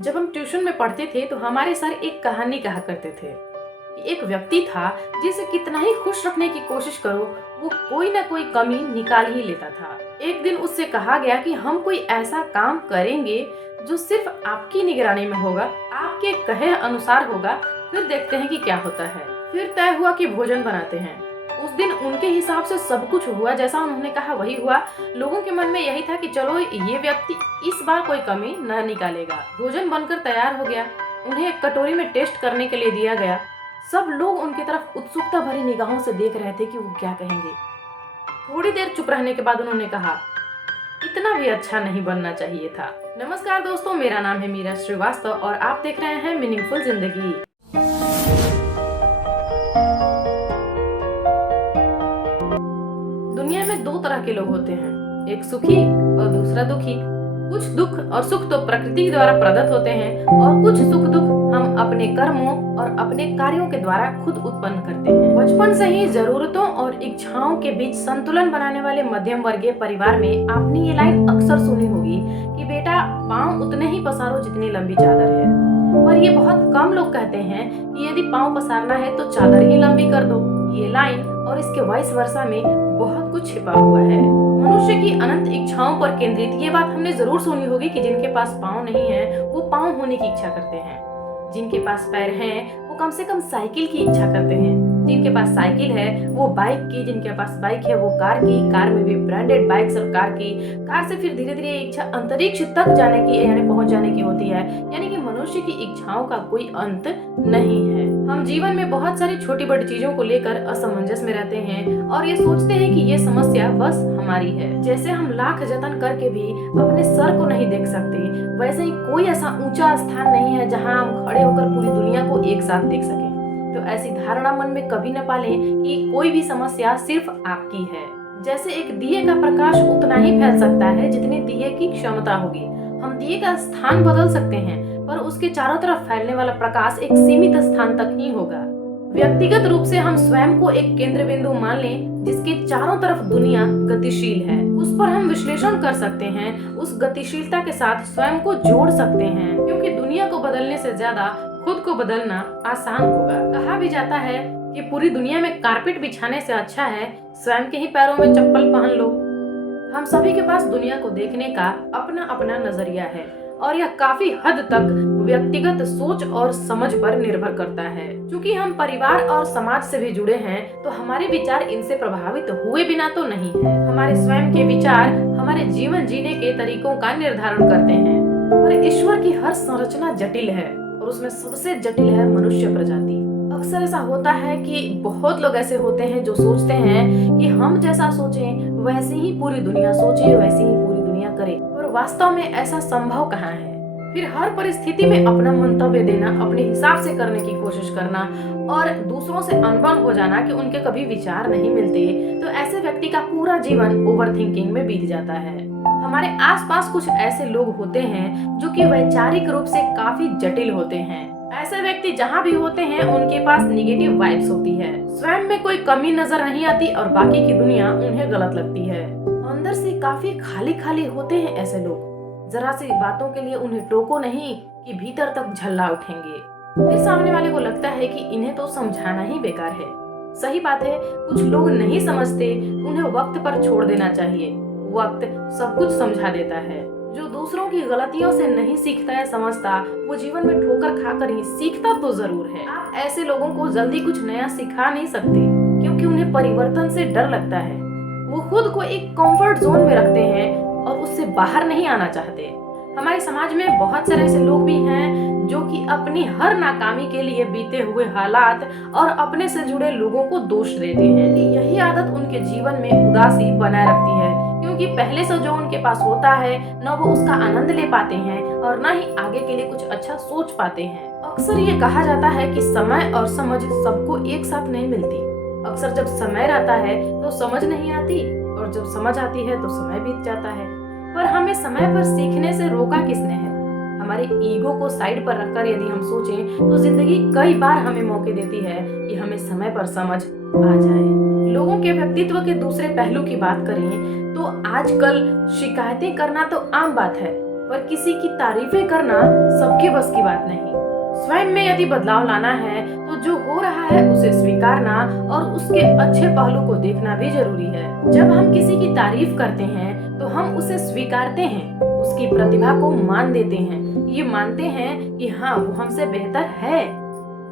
जब हम ट्यूशन में पढ़ते थे तो हमारे सर एक कहानी कहा करते थे कि एक व्यक्ति था जिसे कितना ही खुश रखने की कोशिश करो वो कोई ना कोई कमी निकाल ही लेता था। एक दिन उससे कहा गया कि हम कोई ऐसा काम करेंगे जो सिर्फ आपकी निगरानी में होगा, आपके कहे अनुसार होगा, फिर देखते हैं कि क्या होता है। फिर तय हुआ कि भोजन बनाते हैं। उस दिन उनके हिसाब से सब कुछ हुआ जैसा उन्होंने कहा वही हुआ। लोगों के मन में यही था कि चलो ये व्यक्ति इस बार कोई कमी न निकालेगा। भोजन बनकर तैयार हो गया। उन्हें एक कटोरी में टेस्ट करने के लिए दिया गया। सब लोग उनकी तरफ उत्सुकता भरी निगाहों से देख रहे थे कि वो क्या कहेंगे। थोड़ी देर चुप रहने के बाद उन्होंने कहा, इतना भी अच्छा नहीं बनना चाहिए था। नमस्कार दोस्तों, मेरा नाम है मीरा श्रीवास्तव और आप देख रहे हैं मीनिंगफुल जिंदगी। दुनिया में दो तरह के लोग होते हैं, एक सुखी और दूसरा दुखी। कुछ दुख और सुख तो प्रकृति द्वारा प्रदत्त होते हैं और कुछ सुख दुख हम अपने कर्मों और अपने कार्यों के द्वारा खुद उत्पन्न करते हैं। बचपन से ही जरूरतों और इच्छाओं के बीच संतुलन बनाने वाले मध्यम वर्गीय परिवार में आपने ये लाइन अक्सर सुनी होगी कि बेटा पाँव उतने ही पसारो जितनी लंबी चादर है। पर ये बहुत कम लोग कहते हैं कि यदि पाँव पसारना है तो चादर ही लंबी कर दो। ये लाइन और इसके वाइस वर्सा में बहुत कुछ छिपा हुआ है। मनुष्य की अनंत इच्छाओं पर केंद्रित ये बात हमने जरूर सुनी होगी कि जिनके पास पाँव नहीं है वो पाँव होने की इच्छा करते हैं। जिनके पास पैर हैं वो कम से कम साइकिल की इच्छा करते हैं। जिनके पास साइकिल है वो बाइक की, जिनके पास बाइक है वो कार की, कार में भी ब्रांडेड बाइक्स और कार की, कार से फिर धीरे धीरे इच्छा अंतरिक्ष तक जाने की यानी पहुंच जाने की होती है। यानी कि मनुष्य की इच्छाओं का कोई अंत नहीं है। हम जीवन में बहुत सारी छोटी बड़ी चीजों को लेकर असमंजस में रहते हैं और ये सोचते हैं कि ये समस्या बस हमारी है। जैसे हम लाख जतन करके भी अपने सर को नहीं देख सकते, वैसे ही कोई ऐसा ऊंचा स्थान नहीं है जहां हम खड़े होकर पूरी दुनिया को एक साथ देख सकें। तो ऐसी धारणा मन में कभी न पालें कि कोई भी समस्या सिर्फ आपकी है। जैसे एक दिए का प्रकाश उतना ही फैल सकता है जितनी दिए की क्षमता होगी। हम दिए का स्थान बदल सकते हैं पर उसके चारों तरफ फैलने वाला प्रकाश एक सीमित स्थान तक ही होगा। व्यक्तिगत रूप से हम स्वयं को एक केंद्र बिंदु मान लें जिसके चारों तरफ दुनिया गतिशील है। उस पर हम विश्लेषण कर सकते हैं, उस गतिशीलता के साथ स्वयं को जोड़ सकते हैं, क्योंकि दुनिया को बदलने से ज्यादा खुद को बदलना आसान होगा। कहा भी जाता है कि पूरी दुनिया में कारपेट बिछाने से अच्छा है स्वयं के ही पैरों में चप्पल पहन लो। हम सभी के पास दुनिया को देखने का अपना अपना नजरिया है और यह काफी हद तक व्यक्तिगत सोच और समझ पर निर्भर करता है। क्योंकि हम परिवार और समाज से भी जुड़े हैं तो हमारे विचार इनसे प्रभावित हुए बिना तो नहीं है। हमारे स्वयं के विचार हमारे जीवन जीने के तरीकों का निर्धारण करते हैं। और ईश्वर की हर संरचना जटिल है और उसमें सबसे जटिल है मनुष्य प्रजाति। अक्सर ऐसा होता है कि बहुत लोग ऐसे होते हैं जो सोचते हैं कि हम जैसा सोचें वैसे ही पूरी दुनिया सोचे, वैसे ही पूरी दुनिया करे, और वास्तव में ऐसा संभव कहाँ है। फिर हर परिस्थिति में अपना मंतव्य देना, अपने हिसाब से करने की कोशिश करना और दूसरों से अनबन हो जाना कि उनके कभी विचार नहीं मिलते, तो ऐसे व्यक्ति का पूरा जीवन ओवर थिंकिंग में बीत जाता है। हमारे आसपास कुछ ऐसे लोग होते हैं जो कि वैचारिक रूप से काफी जटिल होते हैं। ऐसे व्यक्ति जहाँ भी होते हैं उनके पास निगेटिव वाइब्स होती है। स्वयं में कोई कमी नजर नहीं आती और बाकी की दुनिया उन्हें गलत लगती है। अंदर से काफी खाली खाली होते हैं ऐसे लोग। जरा सी बातों के लिए उन्हें टोको नहीं कि भीतर तक झल्ला उठेंगे। फिर सामने वाले को लगता है कि इन्हें तो समझाना ही बेकार है। सही बात है, कुछ लोग नहीं समझते, उन्हें वक्त पर छोड़ देना चाहिए। वक्त सब कुछ समझा देता है। जो दूसरों की गलतियों से नहीं सीखता है समझता, वो जीवन में ठोकर खाकर ही सीखता तो जरूर है। आप ऐसे लोगों को जल्दी कुछ नया सिखा नहीं सकते क्योंकि उन्हें परिवर्तन से डर लगता है। वो खुद को एक कंफर्ट जोन में रखते हैं और उससे बाहर नहीं आना चाहते। हमारे समाज में बहुत सारे ऐसे लोग भी हैं जो कि अपनी हर नाकामी के लिए बीते हुए हालात और अपने से जुड़े लोगों को दोष देते हैं। यही आदत उनके जीवन में उदासी बनाए रखती है, क्योंकि पहले से जो उनके पास होता है न वो उसका आनंद ले पाते हैं और न ही आगे के लिए कुछ अच्छा सोच पाते हैं। अक्सर ये कहा जाता है कि समय और समझ सबको एक साथ नहीं मिलती। अक्सर जब समय रहता है तो समझ नहीं आती और जब समझ आती है तो समय बीत जाता है। पर हमें समय पर सीखने से रोका किसने है? हमारे ईगो को साइड पर रखकर यदि हम सोचें तो जिंदगी कई बार हमें मौके देती है कि हमें समय पर समझ आ जाए। लोगों के व्यक्तित्व के दूसरे पहलू की बात करें तो आजकल शिकायतें करना तो आम बात है, पर किसी की तारीफें करना सबके बस की बात नहीं। स्वयं में यदि बदलाव लाना है तो जो हो रहा है उसे स्वीकारना और उसके अच्छे पहलू को देखना भी जरूरी है। जब हम किसी की तारीफ करते हैं तो हम उसे स्वीकारते हैं, उसकी प्रतिभा को मान देते हैं, ये मानते हैं कि हाँ वो हमसे बेहतर है।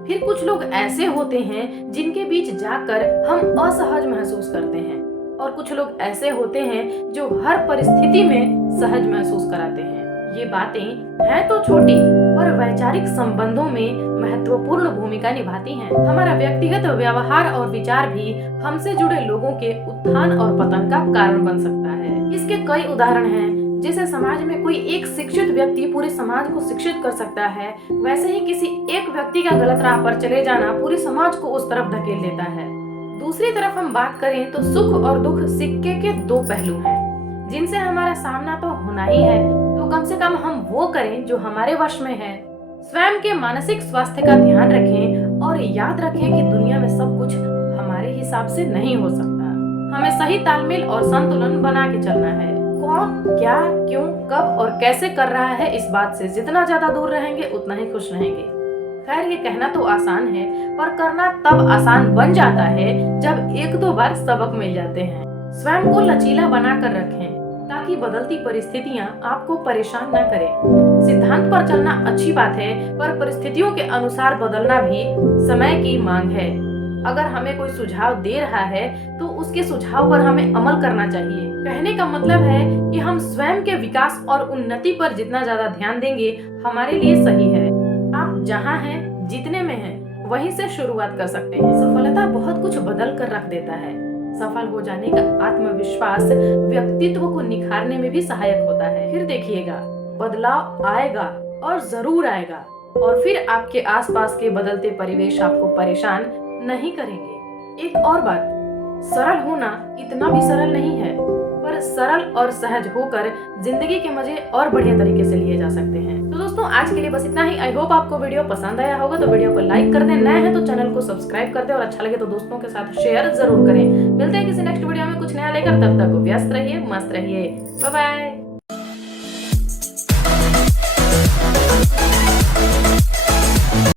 फिर कुछ लोग ऐसे होते हैं जिनके बीच जाकर हम असहज महसूस करते हैं और कुछ लोग ऐसे होते हैं जो हर परिस्थिति में सहज महसूस कराते हैं। ये बातें हैं तो छोटी पर वैचारिक संबंधों में महत्वपूर्ण भूमिका निभाती हैं। हमारा व्यक्तिगत व्यवहार और विचार भी हमसे जुड़े लोगों के उत्थान और पतन का कारण बन सकता है। इसके कई उदाहरण हैं। जैसे समाज में कोई एक शिक्षित व्यक्ति पूरे समाज को शिक्षित कर सकता है, वैसे ही किसी एक व्यक्ति का गलत राह पर चले जाना पूरे समाज को उस तरफ धकेल देता है। दूसरी तरफ हम बात करें तो सुख और दुख सिक्के के दो पहलू हैं, जिनसे हमारा सामना तो होना ही है, तो कम से कम हम वो करें जो हमारे वश में है। स्वयं के मानसिक स्वास्थ्य का ध्यान रखें और याद रखें कि दुनिया में सब कुछ हमारे हिसाब से नहीं हो सकता। हमें सही तालमेल और संतुलन बना के चलना है। कौन, क्या, क्यों, कब और कैसे कर रहा है, इस बात से जितना ज्यादा दूर रहेंगे उतना ही खुश रहेंगे। खैर ये कहना तो आसान है, पर करना तब आसान बन जाता है जब एक दो बार सबक मिल जाते हैं। स्वयं को लचीला बना कर रखें ताकि बदलती परिस्थितियां आपको परेशान न करें। सिद्धांत पर चलना अच्छी बात है, पर परिस्थितियों के अनुसार बदलना भी समय की मांग है। अगर हमें कोई सुझाव दे रहा है तो उसके सुझाव पर हमें अमल करना चाहिए। कहने का मतलब है कि हम स्वयं के विकास और उन्नति पर जितना ज्यादा ध्यान देंगे हमारे लिए सही है। आप जहाँ हैं, जितने में हैं, वहीं से शुरुआत कर सकते हैं। सफलता बहुत कुछ बदल कर रख देता है। सफल हो जाने का आत्मविश्वास व्यक्तित्व को निखारने में भी सहायक होता है। फिर देखिएगा बदलाव आएगा और जरूर आएगा, और फिर आपके आसपास के बदलते परिवेश आपको परेशान नहीं करेंगे। एक और बात, सरल होना इतना भी सरल नहीं है, पर सरल और सहज होकर जिंदगी के मजे और बढ़िया तरीके से लिए जा सकते हैं। तो दोस्तों आज के लिए बस इतना ही। आई होप आपको वीडियो पसंद आया होगा, तो वीडियो को लाइक कर दें, नए हैं तो चैनल को सब्सक्राइब कर दें और अच्छा लगे तो दोस्तों के साथ शेयर जरूर करें। मिलते हैं किसी नेक्स्ट वीडियो में कुछ नया लेकर, तब तक व्यस्त रहिए, मस्त रहिए, बाय बाय।